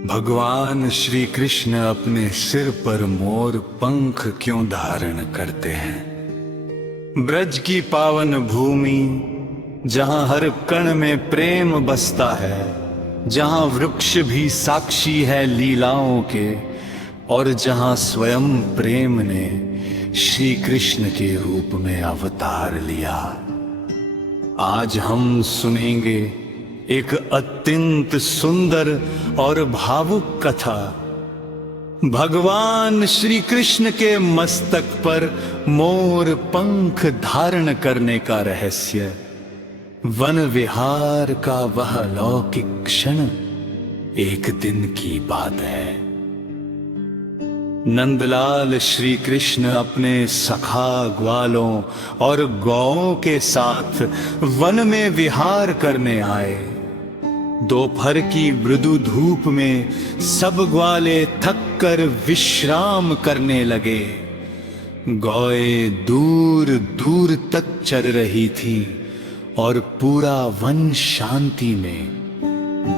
भगवान श्री कृष्ण अपने सिर पर मोर पंख क्यों धारण करते हैं? ब्रज की पावन भूमि जहां हर कण में प्रेम बसता है, जहां वृक्ष भी साक्षी है लीलाओं के, और जहां स्वयं प्रेम ने श्री कृष्ण के रूप में अवतार लिया। आज हम सुनेंगे एक अत्यंत सुंदर और भावुक कथा। भगवान श्री कृष्ण के मस्तक पर मोर पंख धारण करने का रहस्य। वन विहार का वह लौकिक क्षण एक दिन की बात है। नंदलाल श्री कृष्ण अपने सखा ग्वालों और गौओं के साथ वन में विहार करने आए। दोपहर की मृदु धूप में सब ग्वाले थक कर विश्राम करने लगे। गौएं दूर दूर तक चल रही थी और पूरा वन शांति में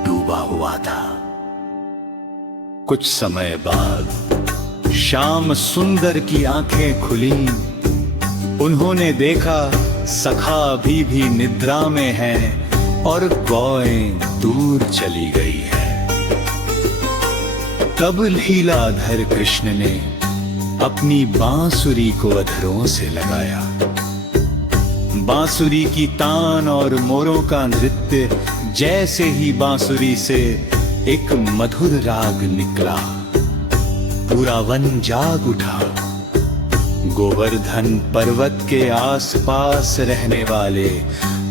डूबा हुआ था। कुछ समय बाद श्याम सुंदर की आंखें खुली। उन्होंने देखा सखा अभी भी निद्रा में है और गौएं दूर चली गई है। तब लीलाधर कृष्ण ने अपनी बांसुरी को अधरों से लगाया। बांसुरी की तान और मोरों का नृत्य, जैसे ही बांसुरी से एक मधुर राग निकला, पूरा वन जाग उठा। गोवर्धन पर्वत के आसपास रहने वाले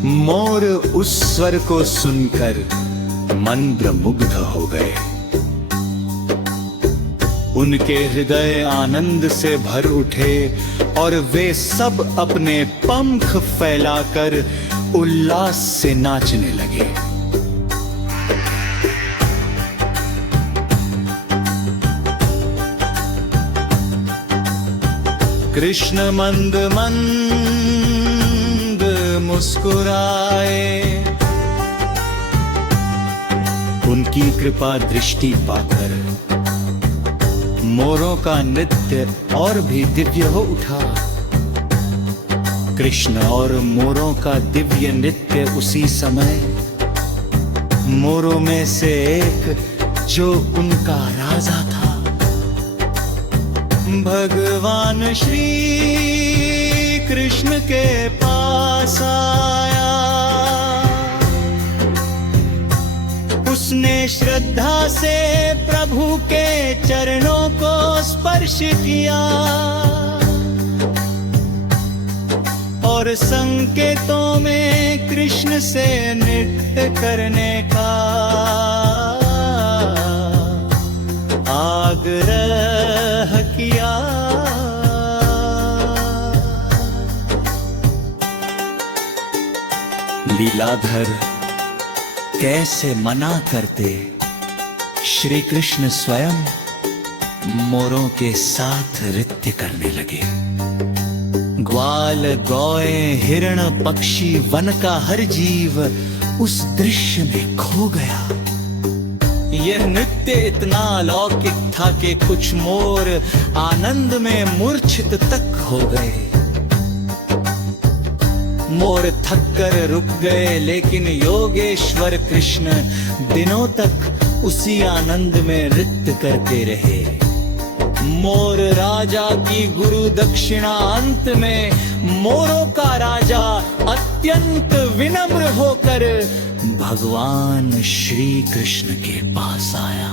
मोर उस स्वर को सुनकर मंत्रमुग्ध हो गए। उनके हृदय आनंद से भर उठे और वे सब अपने पंख फैलाकर उल्लास से नाचने लगे। कृष्ण मंद मंद मुस्कुराए। उनकी कृपा दृष्टि पाकर मोरों का नृत्य और भी दिव्य हो उठा। कृष्ण और मोरों का दिव्य नृत्य उसी समय मोरों में से एक, जो उनका राजा था, भगवान श्री कृष्ण के पास आया। उसने श्रद्धा से प्रभु के चरणों को स्पर्श किया और संकेतों में कृष्ण से नृत्य करने का आग्रह किया। लीलाधर कैसे मना करते, श्री कृष्ण स्वयं मोरों के साथ नृत्य करने लगे। ग्वाल, गौएं, हिरण, पक्षी, वन का हर जीव उस दृश्य में खो गया। यह नृत्य इतना लौकिक था कि कुछ मोर आनंद में मूर्छित तक हो गए। मोर थक कर रुक गए, लेकिन योगेश्वर कृष्ण दिनों तक उसी आनंद में नृत्य करते रहे। मोर राजा की गुरु दक्षिणा अंत में मोरों का राजा अत्यंत विनम्र होकर भगवान श्री कृष्ण के पास आया।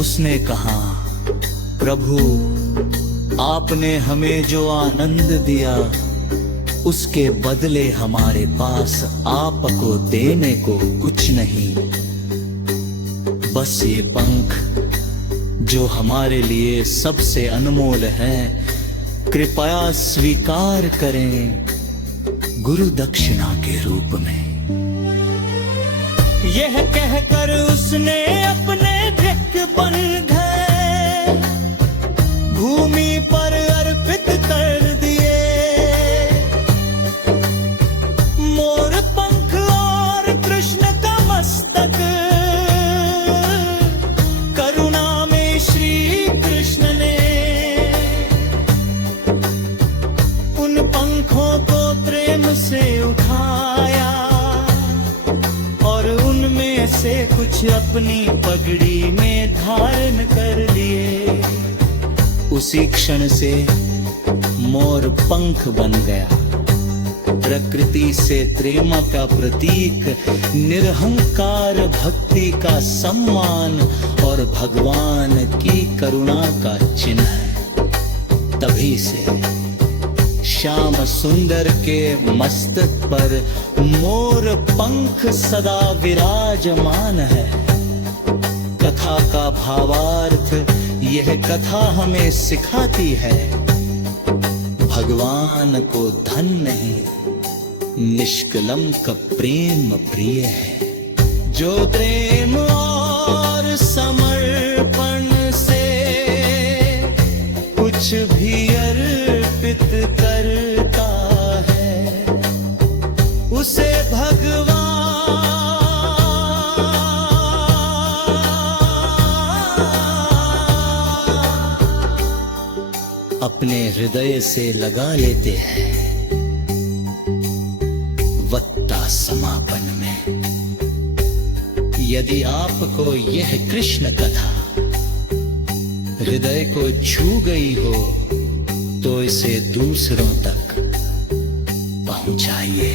उसने कहा, प्रभु, आपने हमें जो आनंद दिया उसके बदले हमारे पास आपको देने को कुछ नहीं, बस ये पंख जो हमारे लिए सबसे अनमोल है, कृपया स्वीकार करें गुरु दक्षिणा के रूप में। यह कहकर उसने अपने ढक बंधे भूमि पर अर्पित कर दिए। मोर पंख और कृष्ण का मस्तक से कुछ अपनी पगड़ी में धारण कर लिए। उसी क्षण से मोर पंख बन गया। प्रकृति से प्रेम का प्रतीक, निरहंकार भक्ति का सम्मान और भगवान की करुणा का चिन्ह है। तभी से श्याम सुंदर के मस्तक पर मोर पंख सदा विराजमान है। कथा का भावार्थ यह कथा हमें सिखाती है, भगवान को धन नहीं निष्कलंक प्रेम प्रिय है। जो प्रेम और समर्पण से कुछ भी अर्पित करता है, उसे भगवान अपने हृदय से लगा लेते हैं। वत्ता समापन में यदि आपको यह कृष्ण कथा हृदय को छू गई हो तो इसे दूसरों तक पहुंचाइए।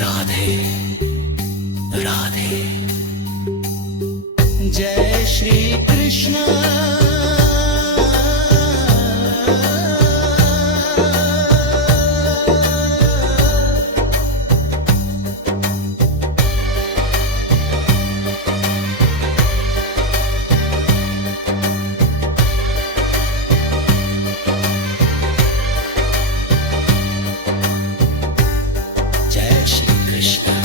राधे राधे। जय श्री कृष्ण। Krishna.